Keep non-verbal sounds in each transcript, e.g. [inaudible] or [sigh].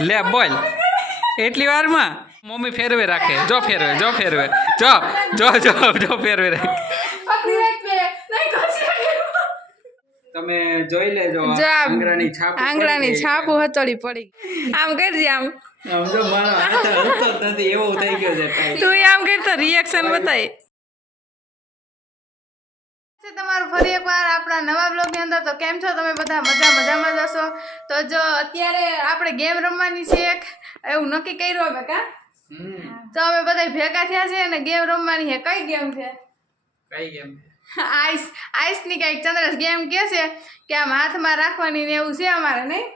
લે બોલ. એટલી વારમાં? મમ્મી ફેરવે રાખે. જો ફેરવે જો ફેરવે. જો જો જો જો ફેરવે રાખે. તમે જોઈ લેજો જો આંગળાની છાપ આંગળાની છાપુ હતોડી પડી. આમ કરજે આમ. આમ જો મારો હાથ હલતો નથી એવું થઈ ગયો છે. તું આમ કરતો રિએક્શન બતાય. તમારું ફરી એકવાર આપણા નવા બ્લોગની અંદર. તો કેમ છો તમે બધા? મજા મજામાં જ હશો? તો જો અત્યારે આપણે ગેમ રમવાની છે એક. એવું નક્કી કર્યું અમે કા? તો અમે બધા ભેગા થયા છે અને ગેમ રમવાની છે. કઈ ગેમ છે? કઈ ગેમ [laughs] આઈસ. આઈસની કંઈક ચંદ્રસ ગેમ કહે છે કે આમ હાથમાં રાખવાની ને એવું છે અમારે નહીં?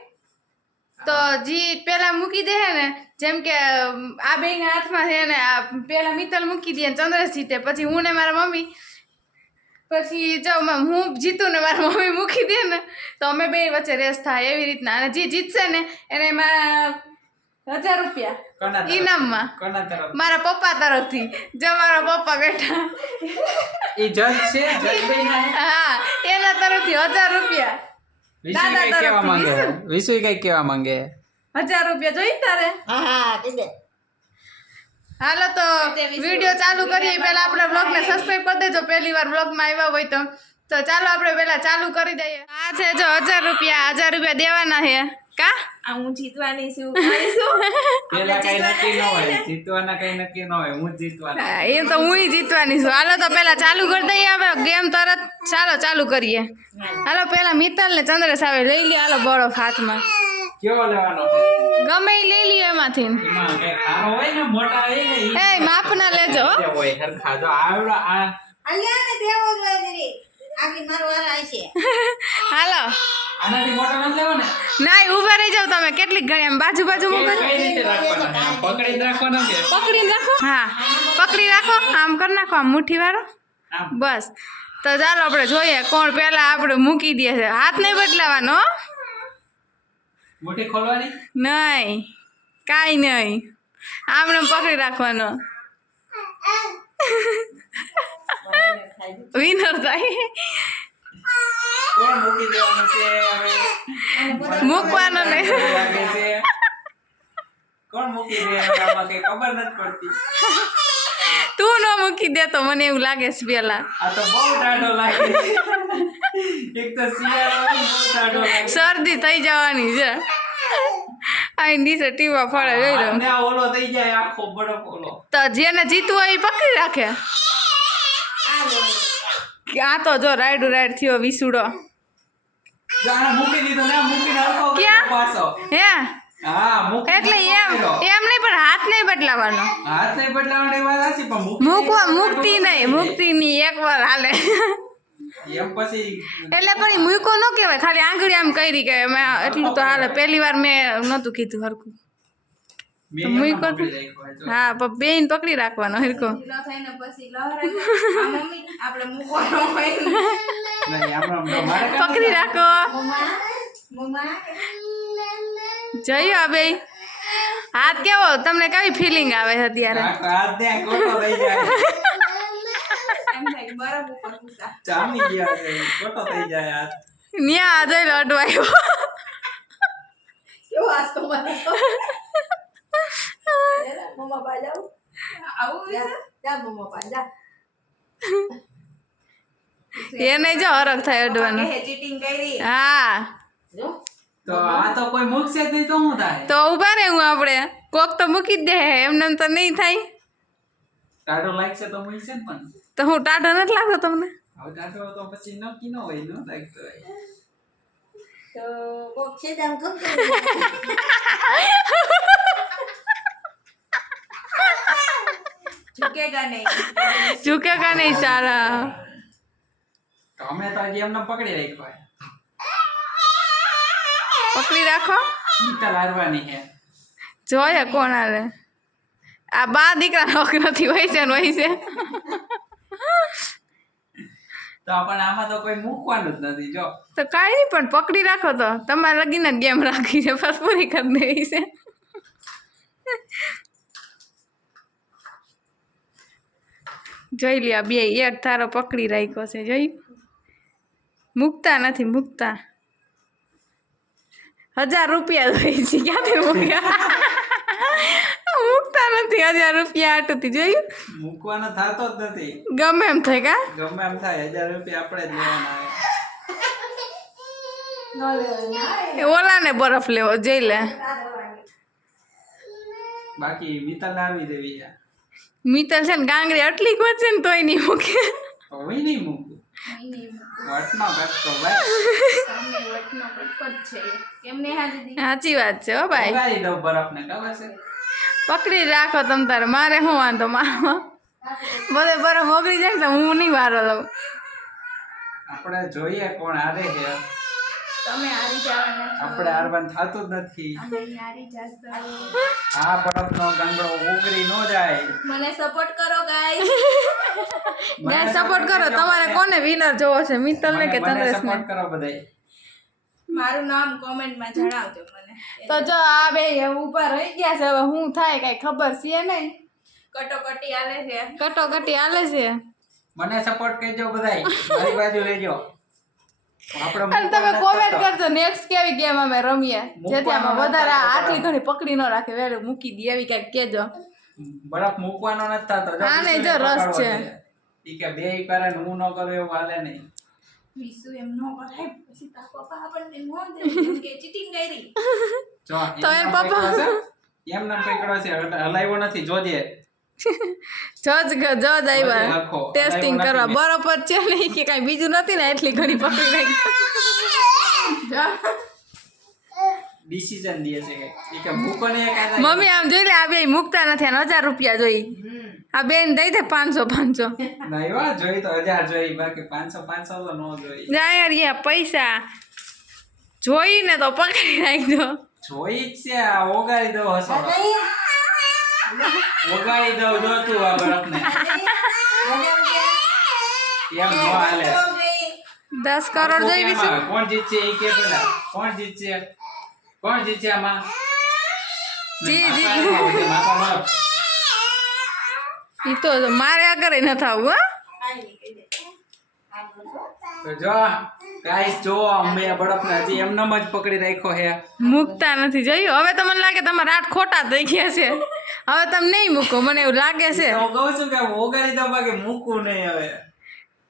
તો જી પેલા મૂકી દે ને જેમ કે આ બેના હાથમાં છે ને આ પેલા મિત્તલ મૂકી દે ચંદ્રસ જીતે પછી હું ને મારા મમ્મી પછી જો હું જીતું ને મારા મમ્મી મૂકી દે ને તો અમે બે વચ્ચે રેસ થાય એવી રીતના. અને જે જીતશે ને એને એમાં હજાર રૂપિયા. કોના ઇનામમાં મારા પપ્પા તરફથી. જો મારા પપ્પા બેઠા. એ જજ છે? હા એના તરફથી હજાર રૂપિયા. દાદા તરફથી માંગે? વિશુ. કઈ કહેવા માંગે? હજાર રૂપિયા જોઈ તારે? હા હા હાલો તો વીડિયો ચાલુ કરીએ. પહેલાં આપણે બ્લોગને સબસ્ક્રાઈબ કરી દેજો. પહેલી વાર બ્લોગમાં આવ્યા હોય તો. તો ચાલો આપણે પહેલાં ચાલુ કરી દઈએ. આ છે જો હજાર રૂપિયા હજાર રૂપિયા દેવાના છે. કા? આ હું જીતવાની છું [laughs] પેલા કઈ નક્કી ન હોય. જીતવાના કઈ નક્કી ન હોય. હું જ જીતવાના એ તો હું જીતવાની છું. હાલો તો પહેલા ચાલુ કરી દઈએ હવે. ગેમ તરત ચાલો ચાલુ કરીએ. હાલો પહેલા મિત્તલ ને ચંદ્રેશ આવે. લઈ લે હાલો બળો હાથમાં. કેવો લેવાનો ગમે ઈ લઈ લ્યો એમાંથી. એમાં કઈ ખારો હોય ને મોટા હોય એ માપના લેજો હોય હરખા જો આવડો આ અલ્યા ને દેવો જોઈએ દીદી આગળ મારો વાર આવશે [laughs] હાલો. આનાથી મોટો નથી લેવો ના ઊભા રહી જાવ તમે કેટલીક ઘણી આમ બાજુ બાજુ મૂકો કઈ રીતે રાખવાના? પકડી રાખવાનો કે? પકડીને રાખો? હા પકડી રાખો આમ કરી નાખો આમ મુઠ્ઠી વાળો. બસ. તો ચાલો આપણે જોઈએ કોણ પહેલા આપણે મૂકી દે છે. હાથ નહીં બદલાવાનો મુઠ્ઠી ખોલવાની? નહીં. કાંઈ નહીં. આમનો પકડી રાખવાનો. વિનર થાય. મૂકવાનો નહીં. કોણ મૂકી દે? ખબર નથી પડતી. તું ન મૂકી દે તો મને એવું લાગે છે પેલા. આ તો બહુ ટાઢો લાગે એક તો શિયાળો ને શરદી થઈ જવાની છે. અહીં નીચે ટીવા ફળે જોઈ રહ્યો ને ઓલો થઈ જાય આખો બડો ઓલો. તો જેને જીતવું હોય એ પકડી રાખે. આ તો જો રાઈડ રાઈડ થયો વિસુડો. જાણે મૂકી દીધો ને મૂકીને હરખો પાછો. હે? એટલે એમ એમ નહીં પણ હાથ નહીં બદલાવાનો. હાથ નહીં બદલાવાની વાત પણ મૂકવા મુક્તિ નહીં મૂકતી નહીં એકવાર હાલે. એમ પછી એટલે પણ મૂકો ન કહેવાય. ખાલી આંગળી આમ કરી કે મેં એટલું તો હાલે. પહેલી વાર મેં નહોતું કીધું હરખું. મેં તો એમને મૂક્યો તો? પકડી રાખ્યો, જો. હા પણ બેન પકડી રાખવાનો હરખો. [laughs] પકડી રાખો મમ્મા મમ્મા જોયું આ બે હાથ કેવો? તમને કઈ ફિલિંગ આવે અત્યારે [laughs] હાથ- હાથ ત્યાં ખોટો થઈ જાય એમ થાય કે બરફ ઉપર કૂદા. જામી ગયા છે ખોટો થઈ જાય હાથ ન્યા જોઈ લો અડવાયો કેવો આસ્તો મને તો. જરા મમ્મા પાસે જાઉં? આવું જા, છે? જા મમ્મા પાસે જા. એને જો હરખ થાય અડવાનો કહે cheating કરી. હા જો, તો આ તો કોઈ મૂકશે જ નહીં તો શું થાય તો ઊભા રહેવું આપણે કોક તો મૂકી જ દે એમને એમ તો નહીં થાય ટાઢો લાગશે તો મૂકશે ને પણ. તો હું ટાટો નથી લાગતો તમને? હવે ટાટો તો પછી નક્કી ન હોય ન લાગતો હોય. તો કોક છે જ કમ ઝુકેગા નહીં. ઝુકેગા નહીં સારા. તમે અમે તો આજે એમને પકડી રાખ્યો પકડી રાખો. નીતલ લારવાની છે જોઈએ કોણ હાલે આ બા દીકરા હક નથી હોય છે હોય છે. તો આપણને આમાં તો કોઈ મૂકવાનું જ નથી જો. તો કાંઈ નહીં પણ પકડી રાખો તો. તમારે લગીને જ ગેમ રાખી છે બસ પૂરી કરી દેવી છે. જોઈ લ્યો બે એક તારો પકડી રાખ્યો છે જોઈ. મૂકતા નથી મૂકતા. હજાર રૂપિયા જોઈ છે ક્યાંથી મૂક્યા? મૂકતા નથી હજાર રૂપિયા આટતી જોયું? મૂકવાનો થતો જ નથી. ગમે એમ થાય કા? ગમે એમ થાય હજાર રૂપિયા આપણે જ લેવાના ઓલાને બરફ લેવો જઈ લે. બાકી મિતલ આવી દેવી છે. મિતલ છે ને ગાંગડી આટલી છે ને તોય નહીં મૂકે. તોય નહીં મૂકું. સાચી વાત છે હો ભાઈ. દઉં બરફને ખબર છે? પકડી રાખો તમ તારે. મારે શું વાંધો? મારો બધે બરફ ઓગળી જાય તો હું નહીં વારો લઉં. આપણે જોઈએ કોણ હારે છે. તમે હારી જવાના આપણે હારવાનું થતું જ નથી. આ બરફનો ગાંગડો ઉગરી ન જાય. મને સપોર્ટ કરો ગાઈસ ગાય સપોર્ટ કરો. તમારે કોને વિનર જોવો છે? મિત્તલ ને કે ચંદ્રેશ ને સપોર્ટ કરો બધાય. મારું નામ કોમેન્ટમાં જણાવજો મને. તો જો આ બે ઊભા રહી ગયા છે હવે હું થાય કઈ ખબર છે નહીં. કટોકટી આલે છે. કટોકટી હાલે છે. મને સપોર્ટ કરજો બધાય. મારી બાજુ લેજો. આપણે તમે કોમેન્ટ કરજો નેક્સ્ટ કેવી ગેમ અમે રમીએ. જેથી આમાં મૂકવાનો વધારે આટલી ઘણી પકડી ન રાખે વેલું મૂકી દે એવી કંઈક કેજો. બરફ મૂકવાનો નથી થતો. જો હા, નહીં, જો રસ છે. ઈ કે બે કરે હું ન કરું એવું હાલે નહીં. વિસુ એમ નો કરાય પછી તાર પપ્પા આપણને નો દે કે ચીટિંગ કરી જો તો એમ પપ્પા- એમ નામ પકડ્યો છે હલાવ્યો નથી જોજે જજ જજ આવ્યા ટેસ્ટિંગ કરવા બરોબર છે નહીં કે કાંઈ બીજું નથી ને એટલી ઘણી પકડી રાખી ડિસિઝન દે છે કે. મમ્મી આમ જોઈ લે આ બે મૂકતા નથી આને હજાર રૂપિયા જોઈ આ બેન દઈ દે પાંચસો પાંચસો. ના જોઈ તો હજાર જોઈ બાકી પાંચસો પાંચસો તો નો જોઈ. જાય યાર યા પૈસા. જોઈને તો પકડી રાખજો. જોઈ જ છે આ ઓગાળી દઉં હસો ઓગાળી દઉં જો તું આ બરફને. એમ નો હાલે. દસ કરોડ જોઈ કોણ જીતશે એ કે પેલા? કોણ જીતશે? કોણ જીતશે આમાં? જી, જી. માપા એમાં હોય છે, માપા માપ. ઈ તો મારે આગળ ન થવું હા. જો ગાઈસ જો અમે બરફને હજી એમનેમ જ પકડી રાખ્યો હે મૂકતા નથી. જોયું? હવે તો મને લાગે તમારા આઠ ખોટા થઈ ગયા છે. હવે તમે નહીં મૂકો મને એવું લાગે છે. તો કહું છું કે ઓગાળી દઉં બાકી મૂકવું નહીં હવે.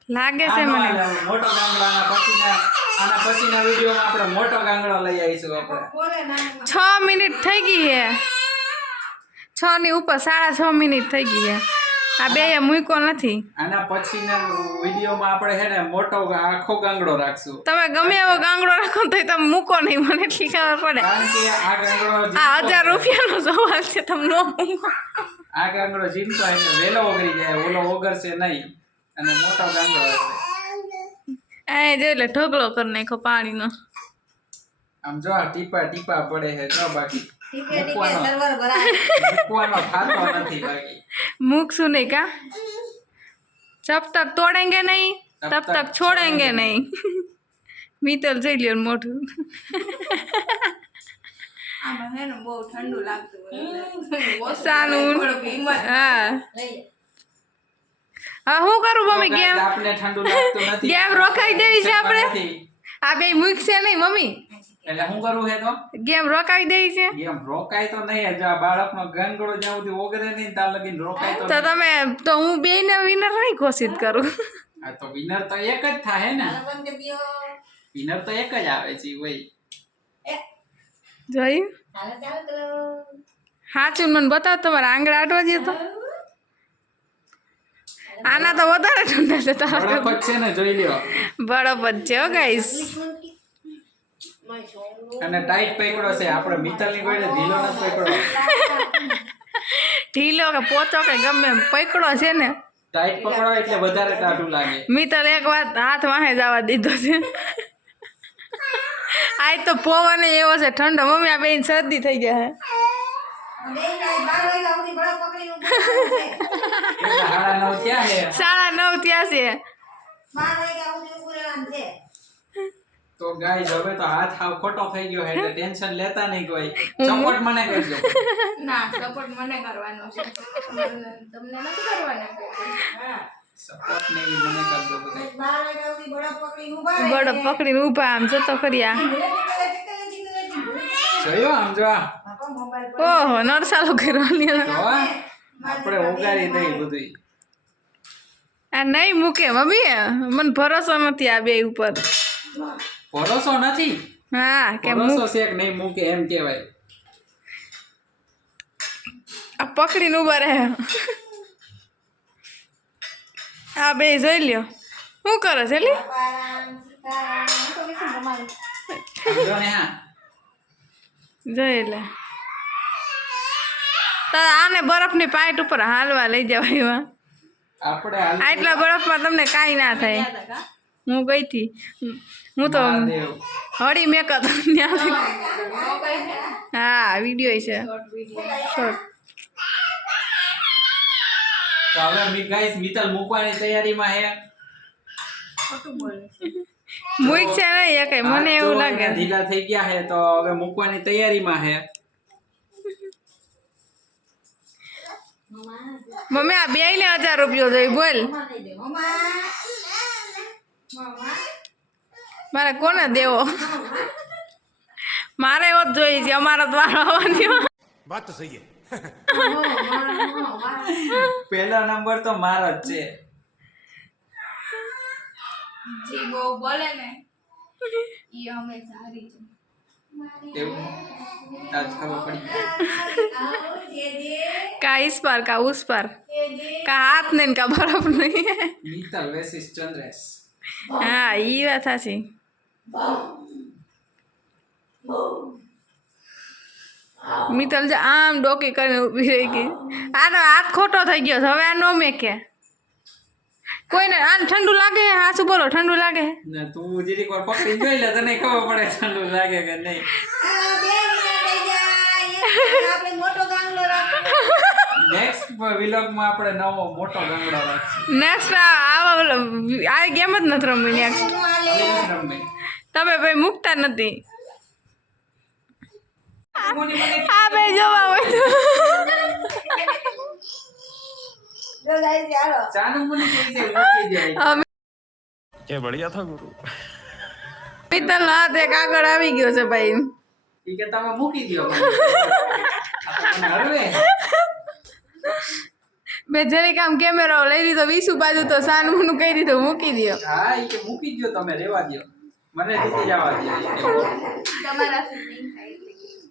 લાગે છે મને. મોટો ગાંગડો આના પછીના આના પછીના વિડીયોમાં આપણે મોટો ગાંગડો લઈ આવીશું આપણે. છ મિનિટ થઈ ગઈ છે. છ ની ઉપર સાડા છ મિનિટ થઈ ગઈ છે. આ બે મૂક્યો નથી. આના પછીના વિડીયોમાં આપણે હે ને મોટો આખો ગાંગડો રાખશું. તમે ગમે એવો ગાંગડો રાખો તો તમે મૂકો નહીં મને એટલી ખબર પડે. કારણ કે આ ગાંગડો આ હજાર રૂપિયાનો સવાલ છે તમે નો મૂકો. આ ગાંગડો જીમતો એટલે વેલો ઓગળી જાય ઓલો ઓગળશે નહીં અને મોટો ગાંગડો હશે. એ જો એટલે ઢગલો કરી નાખો પાણીનો. આમ જો આ ટીપા ટીપા પડે છે જો બાકી. મૂકશું નહીં કા? જબ તક તોડેંગે નહીં તબ તક છોડેંગે નહીં. મિત્તલ જઈ લ્યો મોઢું. હે. હા હું કરું મમ્મી ગેમ? ગેમ રોકાઈ દેવી છે આપણે? આ બે મૂકશે નહીં મમ્મી? એટલે શું કરવું છે તો? ગેમ રોકાઈ દે છે. ગેમ રોકાય તો નહીં જો આ બાળકનો ગાંગડો જ્યાં સુધી ઓગળે નહીં ત્યાં લગી રોકાય તો તમે તો હું બે ને વિનર નહીં ઘોષિત કરું. આ તો વિનર તો એક જ થાય ને. વિનર તો એક જ આવે છે ભાઈ જોયું. સાચું મને બતાવો તમારા આંગળા આટવા જઈએ તો. આના તો વધારે ઠંડા છે તારા જ છે ને જોઈ લ્યો. બરોબર છે હો ગાઈસ. અને ટાઈટ પકડો છે આપણે મિત્તલની કોઈને ઢીલો નથી પકડો. ઢીલો કે પોતો કે ગમે પૈકડો છે ને. ટાઈટ પકડો એટલે વધારે ટાટું લાગે. મિત્તલ એક વાત હાથ વાહે જવા દીધો છે. આજ તો પવન એવો છે ઠંડો. મમ્મી આ બેન શરદી થઈ ગયા છે. સાડા નવ ત્યાં છે. તો ગાઈસ હવે તો હાથ હાવ ખોટો થઈ ગયો એટલે ટેન્શન લેતા નહીં કોઈ. સપોર્ટ મને કરજો. [laughs] ના સપોર્ટ મને કરવાનો છે. તમને નથી કરવાનો હા. સપોર્ટ મને કરજો બધા. પકડીને ઊભા બડો પકડીને ઊભા આમ જતો કર્યા જોયો આમ જો ઓહો નરસાલો કર્યો જો આ. આપણે ઓગાળી દઈ બધું આ નહીં મૂકે મમ્મી મને ભરોસો નથી આ બે ઉપર. ભરોસો નથી? હા કે ભરોસો છે કે નહીં મૂકે એમ કહેવાય. આ પકડીને ઊભા રહે. આ બે જોઈ લ્યો. શું કરે છે લી? જોઈ લે. તો આને બરફની પાઇટ ઉપર હાલવા લઈ જવાય એવા. આટલા બરફમાં તમને કાંઈ ના થાય. હું ગઈ હતી. હું તો. હળી મેક ત્યાં હા વીડિયો છે. શોર્ટ તો હવે મી ગાઈસ મિત્તલ મૂકવાની તૈયારીમાં હે. મૂક છે નહીં એ કઈ મને એવું લાગે. ઢીલા થઈ ગયા હે તો હવે મૂકવાની તૈયારીમાં હે. મમ્મી. આ બે ને હજાર રૂપિયો જોઈ બોલ મમ્મા નહીં દે. મમ્મા. મમ્મા. મારે કોને દેવો મારે એવો જ જોઈએ છે અમારા દ્વારા આવવાની बात तो सही है પહેલો નંબર તો મારો જ છે જી બહુ બોલે ને ઈ અમે સારી છે એવું આજ ખબર પડી આવો, દે દે. કા ઈસ પર કા ઉસ પર કા હાથ નહીં હા ઈ વાત સાચી મિત્તલ જે આમ ડોકી કરીને ઊભી રહી ગઈ. આનો હાથ ખોટો થઈ ગયો છે હવે આ નો મેકે. કોઈને આમ ઠંડુ લાગે? હાસુ બોલો ઠંડુ લાગે? ના ને તું જીરીક વાર પકડી જોઈ લે તને ખબર પડે ઠંડુ લાગે કે નહીં આ બે વિના થઈ જાય. એક આપણે મોટો ગામડો રાખો. નેક્સ્ટ આવા આ ગેમ જ નથી રમવી તમે ભાઈ મૂકતા નથી. હા જોવા હોય તો. હાથ એક આગળ આવી ગયો છે ભાઈ. તમે મૂકી દો [laughs] [laughs] મેં જરીક આમ કેમેરો લઈ લીધો વીસુ બાજુ તો સાનમુનું કહી દીધું મૂકી દો હા ઈ કે મૂકી દો તમે રેવા દો મને રીતે જવા દો ઈ કે.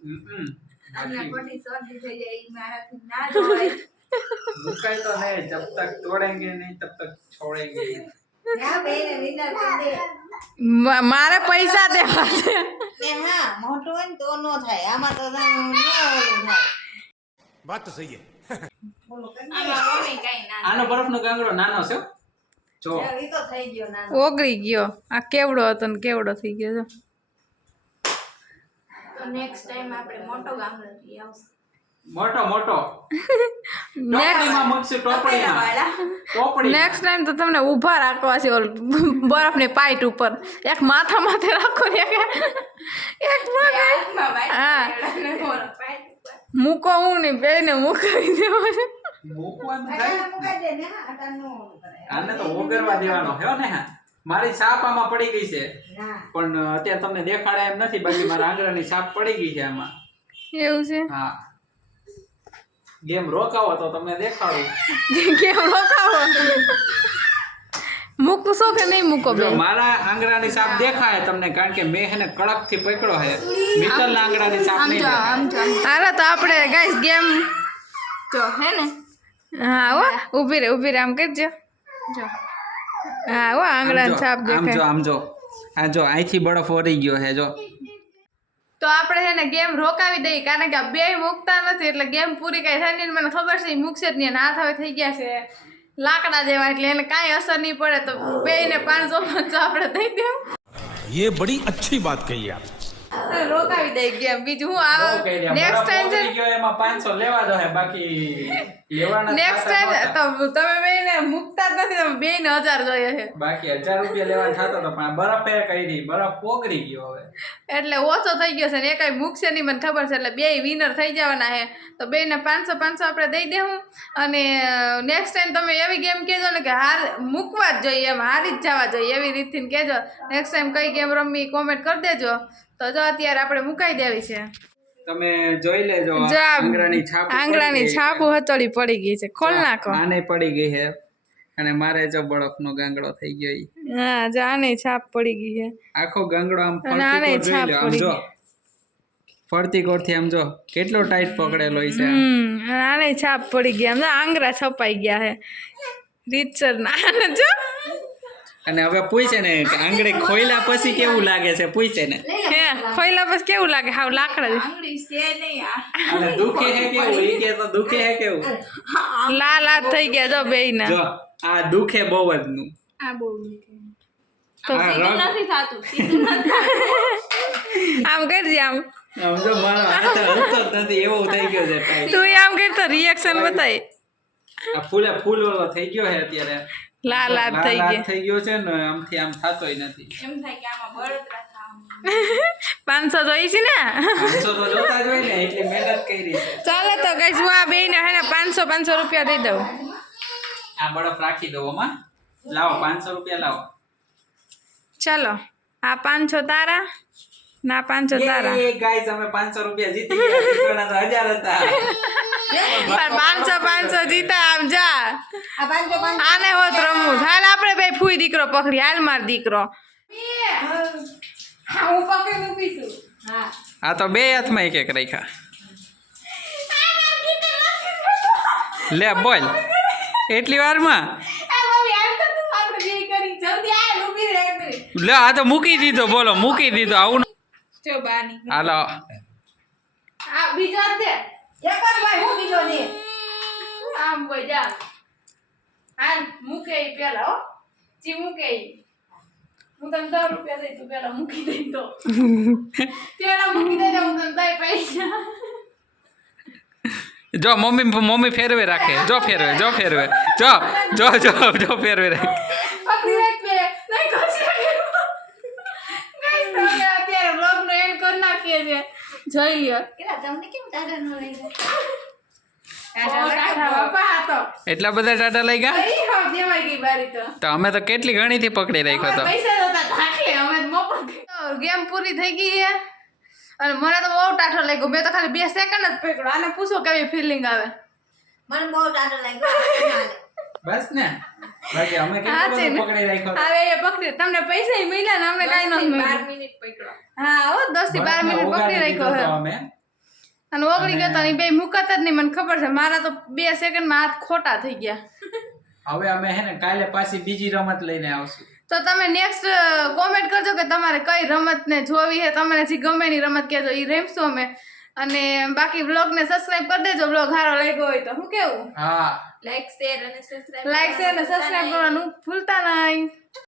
હમ. મુકાય તો નહીં જબ તક તોડેંગે નહીં તબ તક છોડેંગે નહીં. આ બેને winner કરી દે. મ- મારે પૈસા દેવા છે મોટું હોય ને તો નો થાય આમાં તો થાય વાત તો સહી આનો બરફનો ગાંગડો નાનો છે જો. ઓગળી ગયો. આ કેવડો હતો ને કેવડો થઈ ગયો છે. તો નેક્સ્ટ [laughs] ટાઈમ તો તમને ઊભા રાખવા છે ઓલ બરફની પાઇટ ઉપર. એક માથા માથે રાખો એક મૂકો હું નહીં બેને મૂકાવી દેવો છે મૂકવાનું અટાણે થાય. મુકાઈ દે ને હા અટાણે નો ઓલું કરાય. આને તો ઓગરવા દેવાનો હે ને? હા મારી સાપ આમાં પડી ગઈ છે. પણ અત્યારે તમને દેખાડે એમ નથી બાકી મારા આંગળાની સાપ પડી ગઈ છે આમાં. એવું છે? હા. ગેમ રોકાવો તો તમને દેખાડું. કેમ રોકાવો? મૂકશો કે નહીં મૂકો જો મારા આંગળાની સાપ દેખાય તમને કારણ કે મેં એને કડકથી પકડ્યો છે. મિત્તલ આંગળાની સાપ નહીં દેખાય. હાલો તો આપણે ગાઈસ ગેમ જો હે ને? હા હો ઊભી રે ઊભી રે આમ કરજો. જો. હા હો આંગળાની સાપ દેખાય છાપ આમ જો દેખાય. આમ જો. આ જો અહીંથી બરફ વળી ગયો છે જો. તો આપણે છે ને ગેમ રોકાવી દઈએ કારણ કે આ બે મૂકતા નથી એટલે ગેમ પૂરી કઈ થાય ને મને ખબર છે મૂકશે જ નહીં હાથ હવે થઈ ગયા છે. લાકડા જેવા એટલે એને કાંઈ અસર નહીં પડે તો બે ને પાંચસો પાંચસો આપણે દઈ દેવું ये बड़ी अच्छी बात कही आप રોકાવી દઈ ગેમ. બીજું હું આ નેક્સ્ટ ટાઈમ જે ગયો એમાં પાંચસો લેવા દો હે બાકી લેવાના નેક્સ્ટ ટાઈમ તો તમે બેને મૂકતા જ નથી તમે બે ને હજાર જોઈએ છે. બાકી 1000 રૂપિયા લેવા થાતો તો પણ બરફે કરી બરફ પોગરી ગયો હવે. એટલે ઓછો થઈ ગયો છે ને એ કાંઈ મૂકશે નહીં મને ખબર છે એટલે બે વિનર થઈ જવાના છે. તો બેને પાંચસો પાંચસો આપણે દઈ દેવું અને નેક્સ્ટ ટાઈમ તમે એવી ગેમ કહેજો ને કે હાર મૂકવા જ જોઈએ એમ હારી જ જવા જોઈએ એવી રીતથી કહેજો. નેક્સ્ટ ટાઈમ કઈ ગેમ રમવી કોમેન્ટ કરી દેજો. તો જો અત્યારે આપણે મુકાઈ દેવી છે. તમે જોઈ લેજો આંગળાની છાપ આંગળાની ગઈ. છાપ હતોડી પડી ગઈ છે. ખોલ નાખો. આને પડી ગઈ છે. અને મારે જો બરફનો ગાંગડો થઈ ગયો. હા જો આને છાપ પડી ગઈ છે. આખો ગાંગડો આમ અને આને છાપ પડી જો. ગઈ. ફરતી કોરથી આમ જો કેટલો ટાઈટ પકડેલો છે. હમ અને આને છાપ પડી ગયા આમ જો આંગળા છપાઈ ગયા છે. રીતસર ના જો. અને હવે પૂછે ને કે આંગળી ખોઈલા પછી કેવું લાગે છે? પૂછે ને. હે ખોઈલા પછી કેવું લાગે? હાવ લાકડા આંગળી છે નહીં આ. અને દુખે હે કેવું? ઈ કે તો દુખે હે કેવું? લાલ લા થઈ ગયા જો બેયના. જો આ દુખે બહુ જ નું. આ બહુ તો સીધું નથી થાતું સીધું નથી [laughs] આમ કરજે આમ. આમ જો મારો હાથ હલતો નથી એવું થઈ ગયો છે તું આમ કરતો રિએક્શન બતાય. આ ફૂલે ફૂલ વાળો થઈ ગયો છે અત્યારે. લાલ હાથ થઈ લાલ થઈ ગયો છે ને આમથી આમ થતોય નથી. એમ થાય કે આમાં બળતરા પાંચસો જોઈ છે ને? તો જોતા જ ને એટલી મહેનત કરી છે. ચાલો તો કઈ હું આ બેને હે ને પાંચસો પાંચસો રૂપિયા દઈ દઉં. આ બરફ રાખી દઉં આમાં લાવો પાંચસો રૂપિયા લાવો. ચાલો આ પાંચસો તારા. ના પાંચસો તારા. ગાઈસ અમે પાંચસો રૂપિયા જીતી ગયા. તો હજાર હતા. પણ [laughs] પાંચસો પાંચસો જીતા આમ જા. આને હોત રમવું હાલ આપણે બે ફૂઈ દીકરો પકડી. હાલ માર દીકરો. હું તો બે હાથમાં એક એક રાખ્યા. લે બોલ. એટલી વારમાં? લે આ તો મૂકી દીધો. બોલો મૂકી દીધો. આવું જો બાની હાલો. આ બીજો દે. એક જ ભાઈ હું બીજો દે? આમ ભાઈ જા. આમ મૂકે પેલા હો. જી મૂકે. હું તને દસ રૂપિયા દઈ તું પેલા મૂકી દઈ તો. [laughs] પેલા મૂકી દઈ દે હું તને દઈ પૈસા. જો મમ્મી મમ્મી ફેરવે રાખે. જો ફેરવે જો ફેરવે. જો જો જો જો ફેરવે રાખે પકડી રાખ બે નહીં ખસી ગાઈસ તમે અત્યારે vlog નો end કરી નાખીએ છે જોઈ લ્યો કેલા તમને કેમ ટાટા ન લઈ ઓ, ટાટા બાપા આ તો. એટલા બધા ટાટા લઈ ગયા તો. અમે તો કેટલી ઘણી થી પકડી રાખ્યો હતો ગેમ પૂરી થઈ ગઈ છે અને મને તો બહુ ટાઠો લાગ્યો. મેં તો ખાલી બે સેકન્ડ જ પકડ્યો. આને પૂછો કેવી ફિલિંગ આવે. મને બહુ ટાઠો લાગ્યો. બસ ને. બાકી અમે હા, છે ને. પકડી રાખ્યો? હવે એ પકડી તમને પૈસા મળ્યા ને અમને કાંઈ મિનિટ હા હો દસથી બાર મિનિટ પકડી રાખ્યો હે. અમે. અને ઓગળી ગયો તો બે મુકાત જ નહીં મને ખબર છે. મારા તો બે સેકન્ડમાં હાથ ખોટા થઈ ગયા. હવે અમે હે ને કાલે પાછી બીજી રમત લઈને આવશું. તો તમે નેક્સ્ટ કોમેન્ટ કરજો કે તમારે કઈ રમતને જોવી છે. તમને જે ગમે ની રમત કહેજો એ રમશું અમે. અને બાકી બ્લોગને સબસ્ક્રાઇબ કરી દેજો. બ્લોગ સારો લાગ્યો હોય તો. હું કેવું? હા. લાઈક શેર અને સબસ્ક્રાઇબ લાઈક શેર અને સબસ્ક્રાઇબ કરવાનું ભૂલતા નહીં